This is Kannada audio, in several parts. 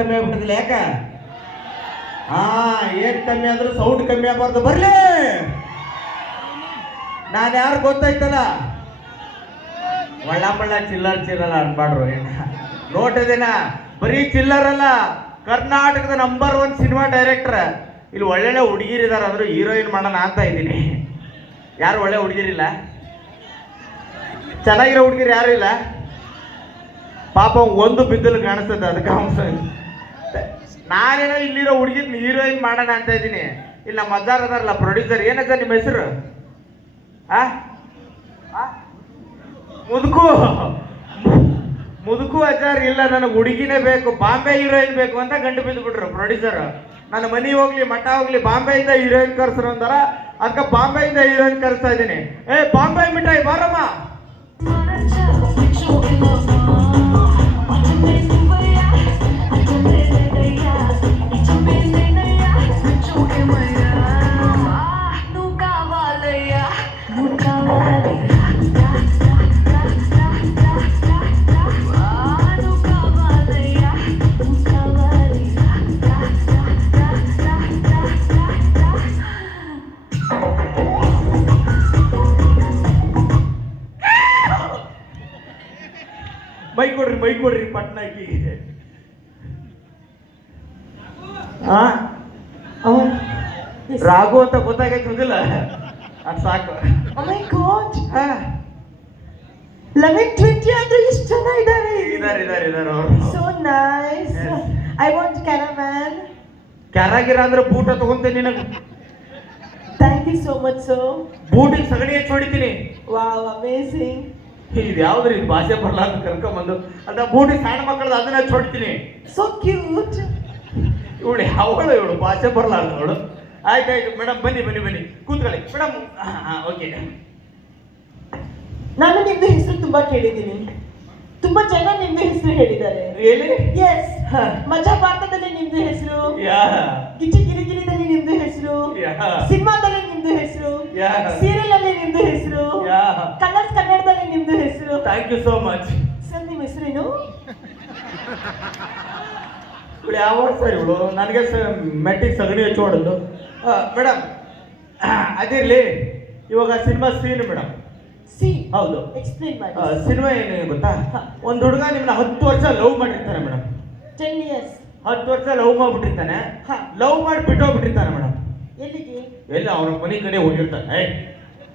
ಕಮ್ಮಿ ಆಗ್ಬಿಟ್ಟಿದಿಲ್ಲ ಯಾಕ ಏನ್ ಕಮ್ಮಿ ಆದ್ರೂ ಸೌಂಡ್ ಕಮ್ಮಿ ಆಗಬಾರ್ದು ಬರ್ಲಿ ನಾನು ಯಾರು ಗೊತ್ತಾಯ್ತಲ್ಲ ಒಳ್ಳಂಬಳ್ಳ ಚಿಲ್ಲರ್ ಅನ್ಬಾಡ್ರು ನೋಟಿದೇನ ಬರೀ ಚಿಲ್ಲರ್ ಅಲ್ಲ ಕರ್ನಾಟಕದ ನಂಬರ್ 1 ಸಿನಿಮಾ ಡೈರೆಕ್ಟರ್ ಇಲ್ಲಿ ಒಳ್ಳೆ ಹುಡುಗಿರಿದಾರ ಅಂದ್ರು ಹೀರೋಯಿನ್ ಮಾಡೋಣ ಅಂತ ಇದ್ದೀನಿ ಯಾರು ಒಳ್ಳೆ ಹುಡುಗಿರಿಲ್ಲ ಚೆನ್ನಾಗಿರೋ ಹುಡುಗಿರು ಯಾರು ಇಲ್ಲ ಪಾಪ ಒಂದು ಬಿದ್ದಲು ಕಾಣಿಸ್ತದೆ ಅದಕ್ಕೆ ನಾನೇನೋ ಇಲ್ಲಿರೋ ಹುಡುಗಿನ ಹೀರೋಯಿನ್ ಮಾಡೋಣ ಅಂತ ಇದ್ದೀನಿ ಇಲ್ಲಿ ನಮ್ಮ ಅಜ್ಜಾರ್ ಅದಾರಲ್ಲ ಪ್ರೊಡ್ಯೂಸರ್ ಏನಕ್ಕ ನಿಮ್ಮ ಹೆಸರು ಮುದುಕು ಅಜ್ಜಾರ್ ಇಲ್ಲ ನನಗೆ ಹುಡುಗಿನೇ ಬೇಕು ಬಾಂಬೆ ಹೀರೋಯಿನ್ ಬೇಕು ಅಂತ ಗಂಟು ಬಿದ್ದು ಬಿಟ್ರು ಪ್ರೊಡ್ಯೂಸರ್ ನನ್ನ ಮನೆ ಹೋಗ್ಲಿ ಮಠ ಹೋಗ್ಲಿ ಬಾಂಬೆಯಿಂದ ಹೀರೋಯಿನ್ ಕರ್ಸ್ರು ಅಂತಾರ ಅದಕ್ಕೆ ಬಾಂಬೆಯಿಂದ ಹೀರೋಯಿನ್ ಕರೆಸ್ತಾ ಇದ್ದೀನಿ ಬಾಂಬೆ ಮಿಠಾಯಿ ಬಾರಮ್ಮ ಮೈ ಕೊಡ್ರಿ ಪಟ್ನಾಕಿ ರಾಘು ಅಂತ ಗೊತ್ತಾಗೈತಿಲ್ಲ ಅದು ಸಾಕು ಲೆವೆನ್ 20 ಆದ್ರೂ ಇಷ್ಟು ಚೆನ್ನಾಗಿದ್ದಾರೆ ಇದಾರೆ ಸೋ ನೈಸ್ ಐ ವಾಂಟ್ ಕ್ಯಾರಮನ್ ಕ್ಯಾರಾಗಿರ ಅಂದ್ರೆ ಬೂಟ ತಗೊಂತೇನೆ ನಿನಗೆ thank you so much sir ಬೂಟಿಗೆ ಸಗಣಿ ಹೆಚ್ಚು ಹೊಡಿತೀನಿ ವಾವ್ ಅಮೇಜಿಂಗ್ ಇದು ಯಾವ್ದ್ರಿ ಭಾಷೆ ಬರಲ್ಲ ಅಂತ ಕರ್ಕೊಂಬಂದು ಅದ ಬೂಟಿಗೆ ಸಣ್ಣ ಮಕ್ಕಳದ ಅದನ್ನ ಹೆಚ್ಚು ಹೊಡಿತೀನಿ ಸೋ ಕ್ಯೂಟ್ ಇವಳು ಭಾಷೆ ಬರಲ್ಲ ಅವಳು ಆಯ್ತಾಯ್ತು ಮೇಡಮ್ ಬನ್ನಿ ಕೂತ್ಕೊಳ್ಳಿ ಮೇಡಮ್ ಓಕೆ ನಾನು ನಿಮ್ದು ಹೆಸರು ತುಂಬಾ ಕೇಳಿದ್ದೀನಿ ತುಂಬಾ ಜನ ನಿಮ್ದು ಹೆಸರು ಹೇಳಿದ್ದಾರೆ ಎಸ್ ಮಜಾ ಭಾರತದಲ್ಲಿ ನಿಮ್ದು ಹೆಸರು ಗಿಚ್ಚಿ ಗಿರಿಗಿರಿದಲ್ಲಿ ನಿಮ್ದು ಹೆಸರು ಸಿನಿಮಾದಲ್ಲಿ ನಿಮ್ದು ಹೆಸರು ಸೀರಿಯಲ್ ಅಲ್ಲಿ ನಿಮ್ದು ಹೆಸರು ಕಲರ್ಸ್ ಕನ್ನಡದಲ್ಲಿ ನಿಮ್ದು ಹೆಸರು thank you so much sir ನಿಮ್ಮ ಹೆಸರೇನು ಇವಳು ಯಾವ ಸರ್ ಇವಳು ನನಗೆ ಮೆಟ್ಟಿಗೆ ಸಗಣಿ ಹೆಚ್ಚು ಹೊಡೋದು ಮೇಡಮ್ ಅದಿರ್ಲಿ ಇವಾಗ ಸಿನಿಮಾ ಸೀನ್ ಮೇಡಮ್ ಹೌದು ಎಕ್ಸ್ಪ್ಲೇನ್ ಮಾಡಿ ಸಿನಿಮಾ ಏನು ಗೊತ್ತಾ ಒಂದು ಹುಡುಗ ನಿಮ್ಮನ್ನ 10 ವರ್ಷ ಲವ್ ಮಾಡಿರ್ತಾನೆ ಮೇಡಮ್ 10 years 10 ವರ್ಷ ಲವ್ ಮಾಡ್ಬಿಟ್ಟಿರ್ತಾನೆ ಲವ್ ಮಾಡಿ ಬಿಟ್ಟೋಗ್ಬಿಟ್ಟಿರ್ತಾನೆ ಮೇಡಮ್ ಎಲ್ಲಿ ಅವ್ರ ಮನೆ ಕಡೆ ಹೋಗಿರ್ತಾನೆ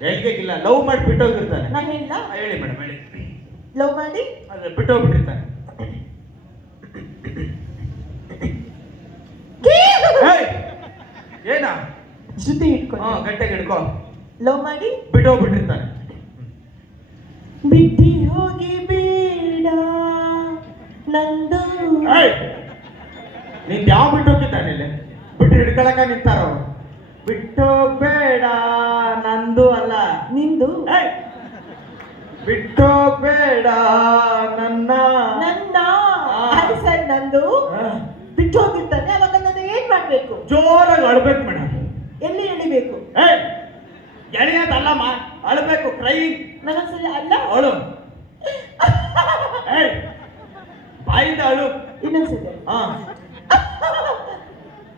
ಎಲ್ಲಿಗಿಲ್ಲ ಲವ್ ಮಾಡಿ ಬಿಟ್ಟೋಗಿರ್ತಾನೆ ನಾನು ಹೇಳಿಲ್ಲ ಹೇಳಿ ಮೇಡಮ್ ಹೇಳಿ ಲವ್ ಮಾಡಿ ಅದೇ ಬಿಟ್ಟೋಗ್ಬಿಟ್ಟಿರ್ತಾನೆ ಏನ ಜೊತೆ ಇಟ್ಕೊಂಡು ಗಂಟೆಗೆ ಹಿಡ್ಕೊ ಲವ್ ಮಾಡಿ ಬಿಟ್ಟೋಗ್ಬಿಟ್ಟಿರ್ತಾನೆ ಬಿಟ್ಟಿ ಹೋಗಿ ಬೇಡ ನಂದು ನೀನ್ ಯಾವ ಬಿಟ್ಟೋಗಿದ್ದಾನೆ ಇಲ್ಲಿ ಬಿಟ್ಟು ಹಿಡ್ಕೊಳಕ ನಿಂತಾರ ಅವ್ರು ಬಿಟ್ಟೋಗ್ಬೇಡ ನಂದು ಅಲ್ಲ ನಿಂದು ಬಿಟ್ಟೋಗ್ಬೇಡ ನನ್ನ ಸರ್ ನಂದು ಬಿಟ್ಟು ಹೋಗಿರ್ತಾನೆ ಅವಾಗ ನಾನು ಏನ್ ಮಾಡ್ಬೇಕು ಜೋರಾಗಿ ಅಳ್ಬೇಕು ಮೇಡಮ್ ಎಲ್ಲಿ ಎಳಿಬೇಕು ಎಳೆಯೋದಲ್ಲಮ್ಮ ಅಳ್ಬೇಕು ಕ್ರೈ ನನಸಲ್ಲಿ ಅಲ್ಲ ಅಳು ಬಾಯಿಂದ ಅಳು ಇನ್ನೊಂದ್ಸಲ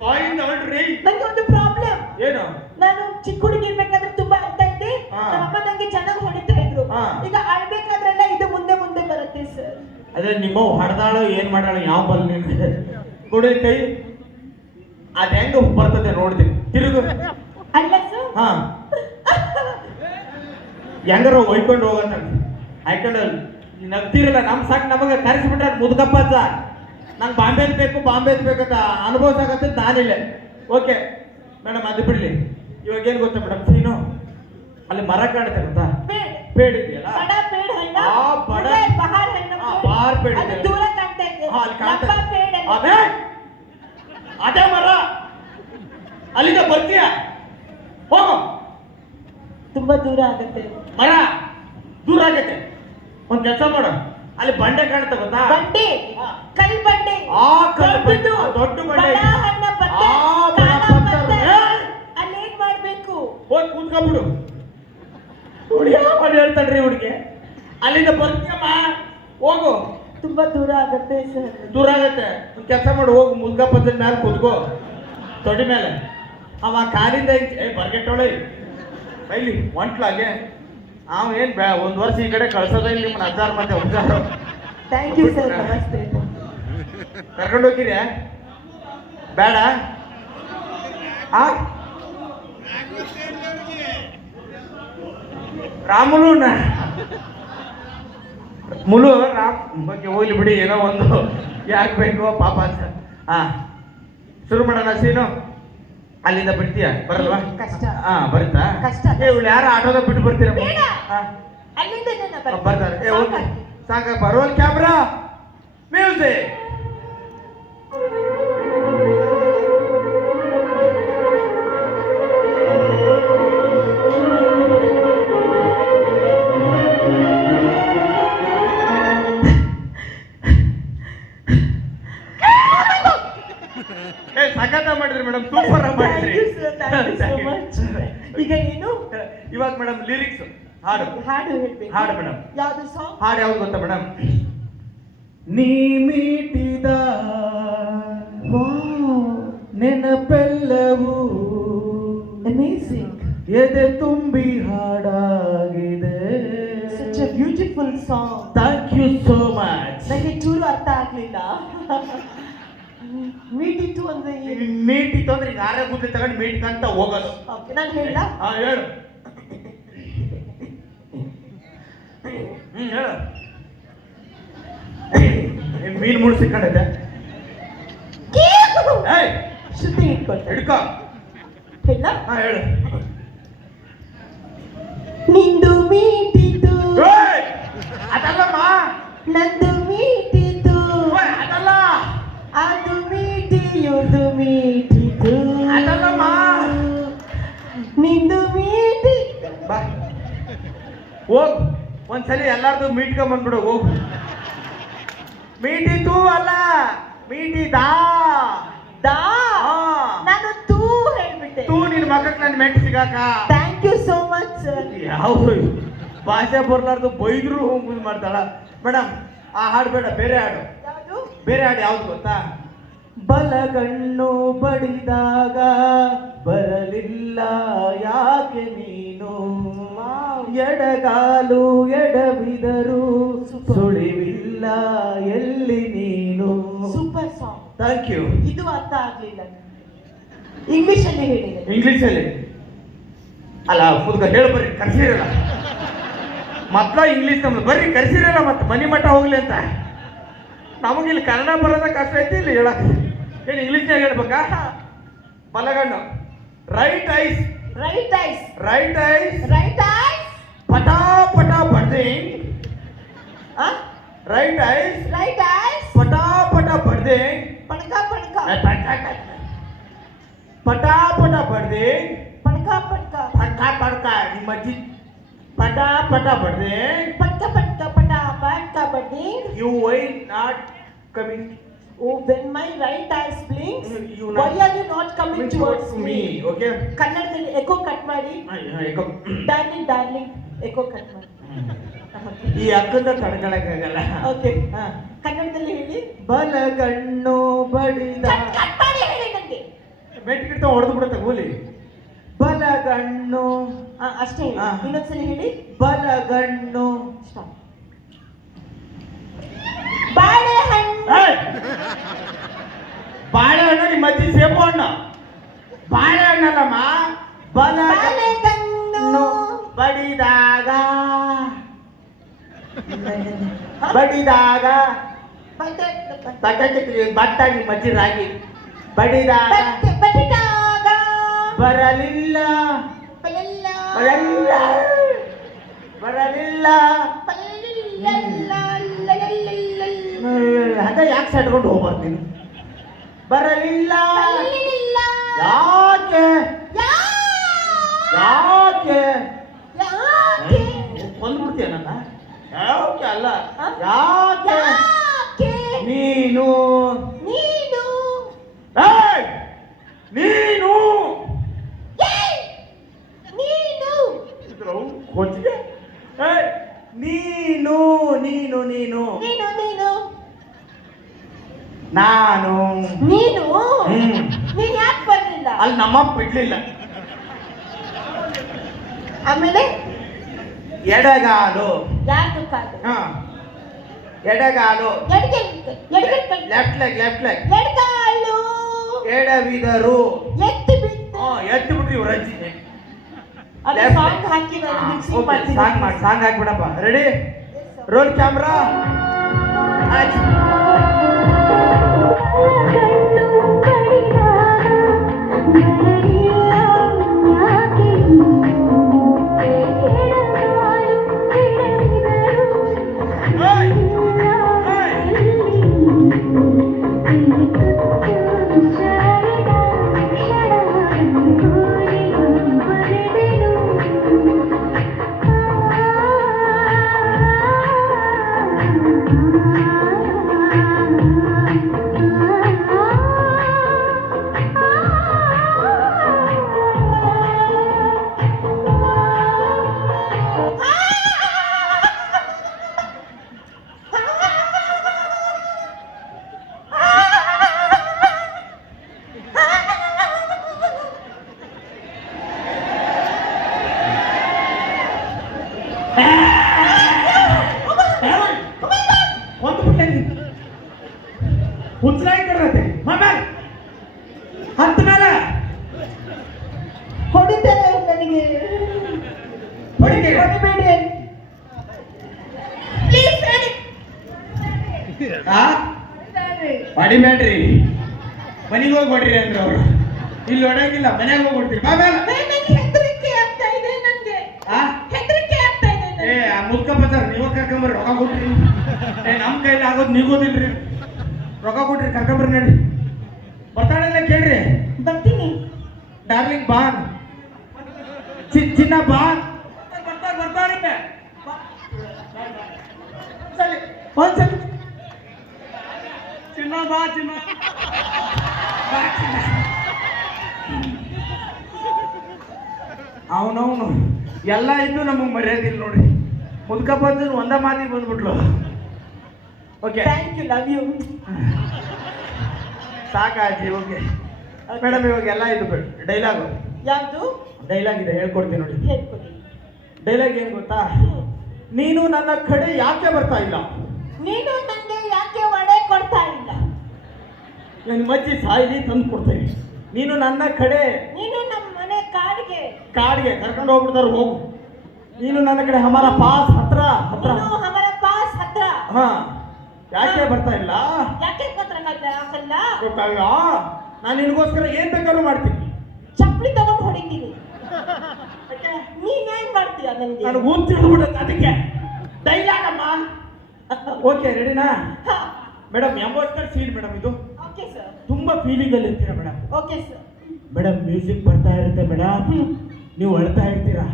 ಬಾಯಿಂದ ಅಳ್ರಿ ನಂಗೆ ಒಂದು ಪ್ರಾಬ್ಲಮ್ ಏನು ನಾನು ಚಿಕ್ಕ ಹುಡುಗಿ ಇರ್ಬೇಕಾದ್ರೆ ತುಂಬಾ ಅಳ್ತಾ ಇದ್ದೆ ನಮ್ಮಮ್ಮ ನಂಗೆ ಚೆನ್ನಾಗಿ ಹೊಡಿತಾ ಇದ್ರು ಈಗ ಅಳ್ಬೇಕಾದ್ರೆಲ್ಲ ಇದು ಮುಂದೆ ಬರುತ್ತೆ ಸರ್ ಅದೇ ನಿಮ್ಮ ಹೊಡೆದಾಳು ಏನ್ ಮಾಡಾಳು ಯಾವ ಬಲ್ ನಿಮ್ಗೆ ಕೊಡಿ ಕೈ ಅದ ಹೆಂಗ ಬರ್ತದೆ ನೋಡ್ತೀನಿ ತಿರುಗು ಅಲ್ಲ ಸರ್ ಹೆಂಗಾರ ಒಯ್ಕೊಂಡು ಹೋಗತ್ತ ಆಯ್ಕೊಂಡು ನಗ್ತಿರಲ್ಲ ನಮ್ ಸಾಕು ನಮಗೆ ಕರೆಸಿಬಿಟ್ರೆ ಮುದುಕಪ್ಪ ನಂಗೆ ಬಾಂಬೆದ್ ಬೇಕಂತ ಅನುಭವಿಸಾಗತ್ತೆ ನಾನಿಲ್ಲ ಓಕೆ ಮೇಡಮ್ ಅದು ಬಿಡ್ಲಿ ಇವಾಗ ಏನ್ ಗೊತ್ತಾ ಮೇಡಮ್ ಸೀನು ಅಲ್ಲಿ ಮರ ಕಾಣುತ್ತೆ ಗೊತ್ತಾ ಪೇಡ್ ಇದೆಯಲ್ಲ ಬಾರ್ ಪೇಡ್ ಅದೇ ಮರ ಅಲ್ಲಿಂದ ಬರ್ತೀಯ ಹೋಗೋ ತುಂಬಾ ದೂರ ಆಗುತ್ತೆ ಮರ ದೂರ ಆಗತ್ತೆ ಒಂದ್ ಕೆಲಸ ಮಾಡು ಅಲ್ಲಿ ಬಂಡೆ ಕಾಣುತ್ತೆ ಗೊತ್ತಾ ಬಂಡೆ ಕೈ ಬಂಡೆ ದೊಡ್ಡ ಬಂಡೆ ಅಲ್ಲಿ ಏನ್ ಮಾಡ್ಬೇಕು ಹೋಗಿ ಕೂತ್ಕೊಂಡ್ಬಿಡು ಹುಡುಗಿ ಹೇಳ್ತಾಳ್ರಿ ಹುಡುಗಿ ಅಲ್ಲಿಂದ ಬರ್ತೀಯಮ್ಮ ಹೋಗು ತುಂಬಾ ದೂರ ಆಗತ್ತೆ ಸರ್. ದೂರ ಆಗತ್ತೆ. ಕೆಲಸ ಮಾಡಿ ಹೋಗು, ಮುದ್ಗಪ್ಪದ ಮೇಲೆ ಕೂತ್ಕೋ ತೊಡಿ ಮೇಲೆ. ಅವ ಕಾಲಿಂದ ಬರ್ಗೆಟ್ಟೋಳೆ ಇಲ್ಲಿ ಒಂಟ್ಲಾಗೆ ಅವ ಏನ್ ಒಂದ್ ವರ್ಷ ಈ ಕಡೆ ಕಳ್ಸೋದ ಇಲ್ಲಿ ನಿಮ್ಮನ್ನ ಹಜಾರ್ ಮತ್ತೆ ಹುಷಾರು. Thank you sir. ನಮಸ್ತೆ. ಕರ್ಕೊಂಡು ಹೋಗಿರಿ ಬೇಡ ಆ ರಾಮುಲು ಮುಲು ರಾಮ್ ಬಗ್ಗೆ ಹೋಗ್ಲಿ ಬಿಡಿ, ಏನೋ ಒಂದು ಯಾಕೆ ಬೇಕು ಪಾಪ ಅಂತ. ಹಾ ಶುರು ಮಾಡೋಣ ಸೀನು. ಅಲ್ಲಿಂದ ಬಿಡ್ತೀಯ ಬರಲ್ವಾ? ಕಷ್ಟ. ಹಾ ಬರುತ್ತಾ? ಕಷ್ಟ. ಇವಳು ಯಾರು ಆಟೋದ ಬಿಟ್ಟು ಬರ್ತೀರ? ಬೇಡ. ಅಲ್ಲಿಂದ ಬರ್ತಾರೆ. ಸಾಕ ಬರೋಲ್ ಕ್ಯಾಮ್ರಾ ಮ್ಯೂಸಿಕ್. ಸಖತ್ ಮಾಡಿದ್ರಿ ಮೇಡಮ್, ಸೂಪರ್ ಮಾಡಿದ್ರಿ. ಈಗ ನೀನು ಇವಾಗ ಮೇಡಮ್ ಲಿರಿಕ್ಸ್ ಹಾಡು ಹೇಳ್ಬೇಕು. ಹಾಡು ಮೇಡಮ್. ಯಾವ್ದು ಸಾಂಗ್? ಹಾಡು ಯಾವ್ದು ಗೊತ್ತಾ ಮೇಡಮ್? ನೀ ಮೀಟಿದ ನೆನಪೆಲ್ಲವೂ ಅಮೇಜಿಂಗ್, ಎದೆ ತುಂಬಿ ಹಾಡಾಗಿದೆ. such a beautiful song. Thank you so much. ನನಗೆ ಚೂರು ಅರ್ಥ ಆಗ್ಲಿಲ್ಲ. ಮೀಟಿತ್ತು ಅಂದ್ರೆ ಮೀಟಿತ್ತು ಅಂದ್ರೆ ಈಗ ಆರೇ ಬುದ್ಧಿ ತಗೊಂಡು ಮೀಟ್ಕಂತ ಹೋಗೋದು. ನಾನು ಹೇಳ ಹೇಳು. ಹೇಳು. ಮೀನ್ ಮುಳು ಸಿಕ್ಕಂಡೈತೆ. ಶುದ್ಧಿ ಇಟ್ಕೊಳ್ತೆ. ಹಿಡ್ಕೋ. ಹೇಳ. ಹೇಳು. ನಿಂದು ಮೀಟಿತು ಅದಲ್ಲಮ್ಮ, ನಂದು ಮೀಟಿತು ಅದಲ್ಲ, ಅದು ಮೀಟಿಯುದು ಮೀಟಿತು ಅದಲ್ಲಮ್ಮ, ನಿಂದು ಮೀಟಿ. ಬಾ ಹೋಗ್ ಒಂದ್ಸಲಿ ಎಲ್ಲಾರ್ದು ಮೀಟ್ಕೊಂಡ್ ಬಂದ್ಬಿಡು ಹೋಗು. ಮೀಟಿತು ಅಲ್ಲ, ಮೀಟಿದಾ. ನಾನು ತೂ ಹೇಳ್ಬಿಟ್ಟೆ. ತೂ ನಿನ್ ಮಕ್ಕಕ್ಕೆ ನನ್ ಮೆಂಟ್ ಸಿಗಾಕ. Thank you so much sir. ಯಾವ್ದು ಭಾಷೆ ಬರ್ಲಾರ್ದು ಬೈದ್ರು ಮುಂದ್ ಮಾಡ್ತಾಳ ಮೇಡಮ್. ಆ ಹಾಡು ಬೇಡ, ಬೇರೆ ಹಾಡು. ಯಾವುದು? ಬೇರೆ ಹಾಡು ಯಾವ್ದು ಗೊತ್ತಾ? ಬಲಗಣ್ಣು ಬಡಿದಾಗ ಬರಲಿಲ್ಲ ಯಾಕೆ ನೀನು, ಎಡಗಾಲು ಎಡವಿದರು ಸುಳಿವಿಲ್ಲ ಎಲ್ಲಿ ನೀನು. Super song. Thank you. ಇದು ಅರ್ಥ ಆಗ್ಲಿಲ್ಲ. ಇಂಗ್ಲಿಷ್ ಅಲ್ಲಿ ಹೇಳಿದೆ. ಇಂಗ್ಲಿಷಲ್ಲಿ ಅಲ್ಲ, ಮುದ್ಕ ಹೇಳು ಬರ್ರಿ, ಕರ್ಸಿರಲ್ಲ ಮಕ್ಕಳ ಇಂಗ್ಲಿಷ್ ನಮ್ದು ಬರ್ರಿ ಕರ್ಸಿರಲ್ಲ, ಮತ್ತೆ ಮನಿ ಮಠ ಹೋಗ್ಲಿ ಅಂತ. ನಮಗಿಲ್ಲಿ ಕನ್ನಡ ಬರೋದ ಕಷ್ಟ ಐತಿ, ಇಲ್ಲಿ ಹೇಳಕ್ ಏನು ಇಂಗ್ಲಿಷ್ನಾಗ ಹೇಳ್ಬೇಕಾ? ಬಲಗಣ್ಣು right eyes, right eyes, right eyes, right eyes, ಪಟಾ ಪಟ ಬಡ್ದಿಂಗ್. ರೈಟ್ ಐಸ್, ರೈಟ್ ಐಸ್, ಪಟಾ ಪಟ ಬಡ್ದಿಂಗ್. ಪಣಕ ಪಣಕ, ಪಟಾ ಪಟ ಬಡ್ದಿಂಗ್. ಪಣಕ ಪಣಕ, ಪಟ್ಟ ಪಡ್ಕ ನಿಮ್ಮ ಅಜ್ಜಿ. ಪಟ ಪಟ ಬಡ್ದಿಂಗ್. ಪಟ್ಕ ಪಟ್ಕ ಪಟ ಪಟ್ಕ ಬಡ್ದಿಂಗ್. You why not coming? Oh, when my right eye blinks, You why not are you not coming towards me? Okay. ಕನ್ನಡದಲ್ಲಿ ಎಕೋ ಕಟ್ ಮಾಡಿ. ಡಾರ್ಲಿಂಗ್ ಡಾರ್ಲಿಂಗ್ ಎಕೋ ಕಟ್ ಮಾಡಿ. ಈ ಅಕ್ಕಂದ ತಡ್ಕೊಳಕ್ಕಾಗಲ್ಲ. ಓಕೆ. ಕನ್ನಡದಲ್ಲಿ ಹೇಳಿ. ಬಲಗಣ್ಣು ಬಡಿದ. ಕಟ್ ಮಾಡಿ ಹೇಳಿ ನನಗೆ. ಮೆಟ್ಗಿಡ್ತ ಹೊಡೆದು ಬಿಡುತ್ತೆ ಗೋಲಿ. ಬಲಗಣ್ಣು ಅಷ್ಟೇ ಹೇಳಿ. ಇನ್ನೊಂದ್ಸಲಿ ಹೇಳಿ. ಬಲಗಣ್ಣು. ಬಾಳೆಹಣ್ಣು. ಬಾಳೆಹಣ್ಣು ನಿಮ್ಮ ಅಜ್ಜಿ ಸೇಬು ಹಣ್ಣು. ಬಾಳೆಹಣ್ಣಲ್ಲಮ್ಮ, ಬಲಗಣ್ಣು ಬಡಿದಾಗ. ಬಡಿದಾಗ ಭತ್ತ ನಿಮ್ಮ ಅಜ್ಜಿ ರಾಗಿ. ಬಡಿದಾಗ ಬರಲಿಲ್ಲ, ಬರಲಿಲ್ಲ, ಬರಲಿಲ್ಲ. ಅದ ಯಾಕೆ ಸಟ್ಕೊಂಡು ಹೋಗ್ಬರ್ತೀನಿ? ಬರಲಿಲ್ಲ ಯಾಕೆ, ಯಾಕೆ ಕೊಂದ್ಬಿಡ್ತೀಯ ನನ್ನ? ಯಾಕೆ ಅಲ್ಲ, ಯಾಕೆ ನೀನು, ನೀನು ನೀನು ನೀನು ಕೊಚ್ಚಿಗೆ ನೀನು ನೀನು ನೀನು ನೀನು ನೀನು ನಾನು ನೀನು ಹ್ಮ್. ನೀನ್ ಯಾಕೆ ಬರ್ಲಿಲ್ಲ? ಅಲ್ಲಿ ನಮ್ಮಪ್ಪ ಬಿಡ್ಲಿಲ್ಲ. ಆಮೇಲೆ ಎಡಗಾಲು ಯಾರ್ದು ಕಾಲು? ಹಾ ಎಡಗಾಲು ಲೆಫ್ಟ್ ಲೆಗ್ ಎಡಗಾಲು ಎಡವಿದರು ಎತ್ತಿ ಬಿಟ್ಟು ಎತ್ತು ಬಿಟ್ರಿ ಇವ್ರ ಅಜ್ಜಿ ಅದು Left ಸಾಂಗ್ leg. ಹಾಕಿ ನಾನು ಮಿಕ್ಸಿಂಗ್ ಮಾಡ್ತೀನಿ. ಸಾಂಗ್ ಹಾಕ್ಬಿಡಪ್ಪ. ರೆಡಿ, ರೋಲ್ ಕ್ಯಾಮ್ರಾ, ಹುಚ್ಚರಾಗಿ ಕಡ್ರತೆ ಆಮೇಲೆ ಹತ್ತ ಮೇಲೆ ಹೊಡಿತಾರೆ ನನಗೆ. ಹೊಡಿತೀರಿ? ಹೊಡಿಬೇಡ್ರಿ ಪ್ಲೀಸ್. ಹೊಡಿಬೇಡ್ರಿ, ಮನೆಗೆ ಹೋಗಿ ಹೊಡ್ರಿ ಅಂದ್ರೆ ಅವರು. ಇಲ್ಲಿ ಹೊಡಂಗಿಲ್ಲ, ಮನೆಗೆ ಹೋಗಿ ಹೊಡ್ತೀರಿ. ಆಮೇಲೆ ಹೆದರಿಕೆ ಆಗ್ತಾ ಇದೆ ನನಗೆ. ಹೆದರಿಕೆ ಆಗ್ತಾ ಇದೆ ಏ ಆ ಮುದ್ಕಪ್ಪ ಸರ್, ನೀವು ಕರ್ಕೊಂಬರ್ರಿ, ರೊಕ್ಕ ಕೊಟ್ರಿ. ನಮ್ಮ ಕೈಲಿ ಆಗೋದು ನೀಗೋದಿಲ್ರಿ. ರೊಕ್ಕ ಕೊಟ್ರಿ, ಕರ್ಕೊಂಬರ್ರಿ. ನಡಿ, ಬರ್ತಾಳಿಲ್ಲ ಕೇಳ್ರಿ. ಬರ್ತೀನಿ. ಡಾರ್ಲಿಂಗ್ ಬಾನ್, ಚಿನ್ನ ಬಾನ್ ಬರ್ತಾರೆ. ಒಂದ್ಸಲ ಚಿನ್ನ ಬಾ, ಚಿನ್ನ ಅವನವನು ಎಲ್ಲ ಇದ್ದು ನಮಗೆ ಮರ್ಯಾದಿಲ್ಲ ನೋಡ್ರಿ. ಮುದ್ಕಪ್ಪ ಒಂದ ಮಾತಿಗೆ ಬಂದ್ಬಿಟ್ಲು. Okay, thank you, love you. ಸಾಕಾಜಿ. ಓಕೆ ಮೇಡಮ್, ಇವಾಗ ಎಲ್ಲ ಇದು ಡೈಲಾಗು. ಯಾವುದು ಡೈಲಾಗ್ ಇದೆ, ಹೇಳ್ಕೊಡ್ತೀನಿ ನೋಡಿ. ಹೇಳ್ಕೊಡಿ. ಡೈಲಾಗ್ ಏನು ಗೊತ್ತಾ? ನೀನು ನನ್ನ ಕಡೆ ಯಾಕೆ ಬರ್ತಾ ಇಲ್ಲ? ನೀನು ನನಗೆ ಯಾಕೆ ಒಡೆ ಕೊಡ್ತಾ ಇಲ್ಲ? ನನ್ನ ಮಜ್ಜಿ ಸಾಯಿಲಿ ತಂದು ಕೊಡ್ತೇನೆ. ನೀನು ನನ್ನ ಕಡೆ, ನೀನು ನಮ್ಮ ಮನೆ ಕಾಡಿಗೆ ಕರ್ಕೊಂಡು ಹೋಗ್ಬಿಡ್ತಾರೆ, ಹೋಗು. ನೀನು ನನ್ನ ಕಡೆ ಹಮಾರ ಪಾಸ್ ಹತ್ರ ನೀನು ಹಮರ ಪಾಸ್ ಹತ್ರ ಹಾ ಯಾಕೆ ಬರ್ತಾ ಇಲ್ಲ? ಯಾಕೆ ಹಾಕಲ್ಲ? ಗೊತ್ತಾಗ ನಾನು ನಿನಗೋಸ್ಕರ ಏನ್ ಬೇಕಾದ್ರೂ ಮಾಡ್ತೀನಿ. ಚಪ್ಪಲಿ ತಗೊಂಡು ಹೊಡಿತೀನಿ. ನೀನ್ ಏನ್ ಮಾಡ್ತೀಯ ನನಗೆ? ನಾನು ಊನ್ ತಿಳಿದ್ಬಿಡುತ್ತೆ, ಅದಕ್ಕೆ ಡೈಲಾಗ್ ಅಮ್ಮ. ಓಕೆ, ರೆಡಿನಾ ಮೇಡಮ್? ಎಮೋಷನಲ್ ಸೀನ್ ಮೇಡಮ್ ಇದು. Okay sir. ತುಂಬಾ ಫೀಲಿಂಗ್ ಅಲ್ಲಿ ಇರ್ತೀರಾ madam. Okay sir. Madam, music ಬರ್ತಾ ಇರುತ್ತೆ ಮೇಡಮ್, ನೀವು ಅಳ್ತಾ ಇರ್ತೀರಾ.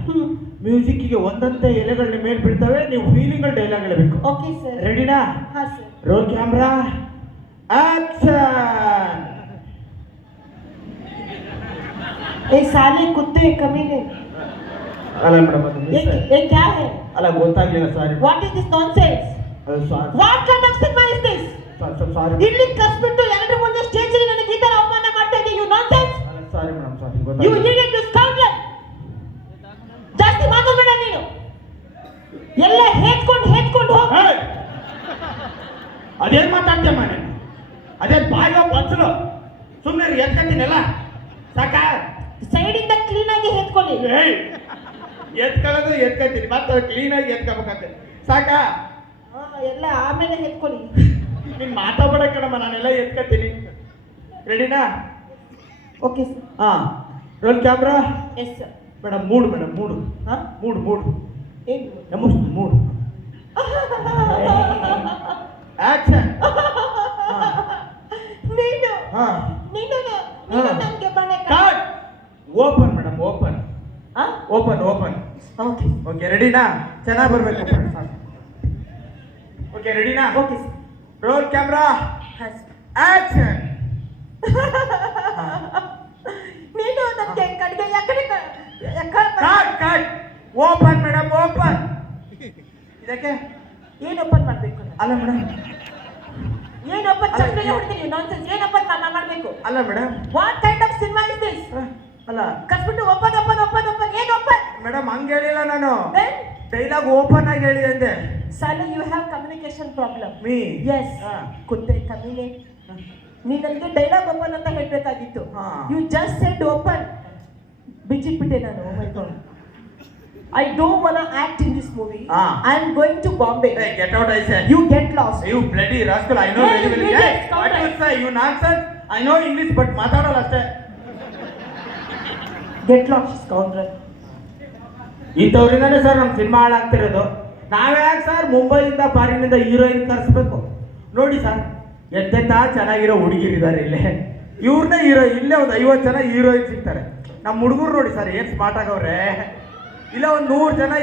ಮ್ಯೂಸಿಕ್ಗೆ ಒಂದಂತೆ ಎಲೆಗಳನ್ನ ಮೇಲ್ ಬೀಳ್ತವೆ, ನೀವು ಫೀಲಿಂಗ್ ಅಲ್ಲಿ ಡೈಲಾಗ್ ಹೇಳಬೇಕು. Okay sir. ರೆಡಿನಾ? ಹಾ ಸರ್. Roll camera, action. ए साले कुत्ते कमीने, ಅಲ್ಲ ಮೇಡಮ್, ಅದು ये ये क्या है? ಅಲ್ಲ, ಗೊತ್ತಾಗ್ಲಿಲ್ಲ, ಸಾರಿ. What is this nonsense? What kind of cinema is this? ಸಾರಿ. ಇಲ್ಲಿ ಕರ್ಸ್ಬಿಟ್ಟು ಎಲ್ಲರ ಮುಂದೆ ಸ್ಟೇಜ್ ಅಲ್ಲಿ ನನಗೆ ಈ ತರ ಅವಮಾನ ಮಾಡ್ತಾ ಇದ್ದೀಯ. You nonsense. Sorry madam, sorry. You idiot, you scoundrel. ಜಾಸ್ತಿ ಮಾತಾಡಬೇಡ ನೀನು. ಎಲ್ಲ ಹೇತ್ಕೊಂಡು ಹೋಗು. ಅದೇನ್ ಮಾತಾಡ್ತೀಯ ಮನೆ? ಅದೇನ್ ಬಾಯೋ ಬಚ್ಚಲು? ಸುಮ್ಮನೆ ಎತ್ಕತ್ತೀನಲ್ಲ, ಸಾಕ? ಸೈಡ್ ಇಂದ ಕ್ಲೀನ್ ಆಗಿ ಹೇತ್ಕೊಳ್ಳಿ. ಎತ್ಕೊಳ್ಳೋದು ಎತ್ಕತ್ತೀನಿ, ಮತ್ತೆ ಕ್ಲೀನಾಗಿ ಎತ್ಕೋಬೇಕಂತೆ, ಸಾಕ? ಎಲ್ಲ ಆಮೇಲೆ ಹೇತ್ಕೊಳ್ಳಿ. ನೀನ್ ಮಾತಾಡ್ಬೇಡ ಕಣಮ್ಮ, ನಾನೆಲ್ಲ ಎತ್ಕತ್ತೀನಿ. ರೆಡಿನಾ? Okay sir. ಹಾ, roll camera. Yes sir. Madam, mood madam, mood. ಹಾ, ಮೂಡ್ ಏನು? Emotional mood. ಆಕ್ಷನ್. ನೀನು ಹಾ, ನೀನು ನನಗೆ ಬಣೆ cut. Open madam, open. Open. Okay okay, ರೆಡಿನಾ? ಚೆನ್ನಾಗಿ ಬರ್ಬೇಕು. ಓಕೆ, ರೆಡಿನಾ? Okay sir. Roll camera, action. ನೀನು ನನಗೆ ಕಡೆಗೆ ಯಾಕಡೆ ಕಟ್. Open madam, open. ಇದಕ್ಕೆ ಏನು ಓಪನ್ ಮಾಡಬೇಕು? ಅಲ್ಲ ಮೇಡಮ್, ಏನು ಓಪನ್? ಚಪ್ಪಲಿ ಹೊಡ್ತೀನಿ ನಾನ್ಸೆನ್ಸ್ ಏನಪ್ಪ ನಾನು ಮಾಡ್ಬೇಕು ಅಲ್ಲ madam, what kind of cinema is this ಅಲ್ಲ ಕಸ್ಬಿಟ್ಟು ಓಪನ್ ಏನು ಓಪನ್ ಮೇಡಮ್, ಹಂಗ ಹೇಳಿಲ್ಲ ನಾನು. ಡೈಲಾಗ್ ಓಪನ್ ಆಗಿ ಹೇಳಿ ಅಂದೆ. ಸಾಲು ಯು ಹ್ಯಾವ್ ಕಮ್ಯುನಿಕೇಶನ್ ಪ್ರಾಬ್ಲಮ್. ಮೀ ಎಸ್ ಕುತ್ತೆ ಕಮ್ಯುನಿ. ನೀ ನನಗೆ ಡೈಲಾಗ್ ಓಪನ್ ಅಂತ ಹೇಳ್ಬೇಕಾಗಿತ್ತು. You just said open. ಬಿಚ್ಚಿಟ್ಬಿಟ್ಟೆ ನಾನು. Oh my god. I don't want to act in this movie. I am going to Bombay. Hey, get out, I said. You get lost. You bloody rascal. I know very well. Hey, what you say? You nonsense. I know English, but ಮಾತಾಡಲ್ಲ ಅಷ್ಟೇ. Get lost, scoundrel. ಇಂಥವ್ರಿಂದಾನೆ ಸರ್ ನಮ್ಮ ಸಿನಿಮಾ ಹಾಳಾಗ್ತಿರೋದು. ನಾವ್ಯಾಕೆ ಸರ್ ಮುಂಬೈಯಿಂದ ಫಾರಿನಿಂದ ಹೀರೋಯಿನ್ ಕರೆಸ್ಬೇಕು? ನೋಡಿ ಸರ್, ಎಂತೆಂಥ ಚೆನ್ನಾಗಿರೋ ಹುಡುಗಿರಿದ್ದಾರೆ ಇಲ್ಲೇ. ಇವ್ರನ್ನೇ ಹೀರೋ, ಇಲ್ಲೇ ಒಂದು 50 ಜನ ಹೀರೋಯಿನ್ ಸಿಗ್ತಾರೆ. ನಮ್ಮ ಹುಡುಗರು ನೋಡಿ ಸರ್ ಏನು ಸ್ಮಾರ್ಟ್ ಆಗವ್ರೆ. ಇಲ್ಲ ಒಂದು 100 ಜನ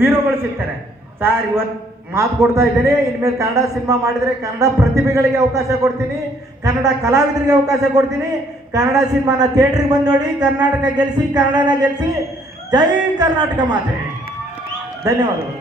ಹೀರೋಗಳು ಸಿಗ್ತಾರೆ ಸರ್. ಇವತ್ತು ಮಾತು ಕೊಡ್ತಾ ಇದ್ದೀನಿ, ಇನ್ಮೇಲೆ ಕನ್ನಡ ಸಿನಿಮಾ ಮಾಡಿದರೆ ಕನ್ನಡ ಪ್ರತಿಭೆಗಳಿಗೆ ಅವಕಾಶ ಕೊಡ್ತೀನಿ, ಕನ್ನಡ ಕಲಾವಿದರಿಗೆ ಅವಕಾಶ ಕೊಡ್ತೀನಿ. ಕನ್ನಡ ಸಿನಿಮಾನ ಥಿಯೇಟ್ರಿಗೆ ಬಂದು ನೋಡಿ, ಕರ್ನಾಟಕ ಗೆಲ್ಲಿಸಿ, ಕನ್ನಡನ ಗೆಲ್ಲಿಸಿ. ಜೈ ಕರ್ನಾಟಕ ಮಾತೆ. ಧನ್ಯವಾದಗಳು.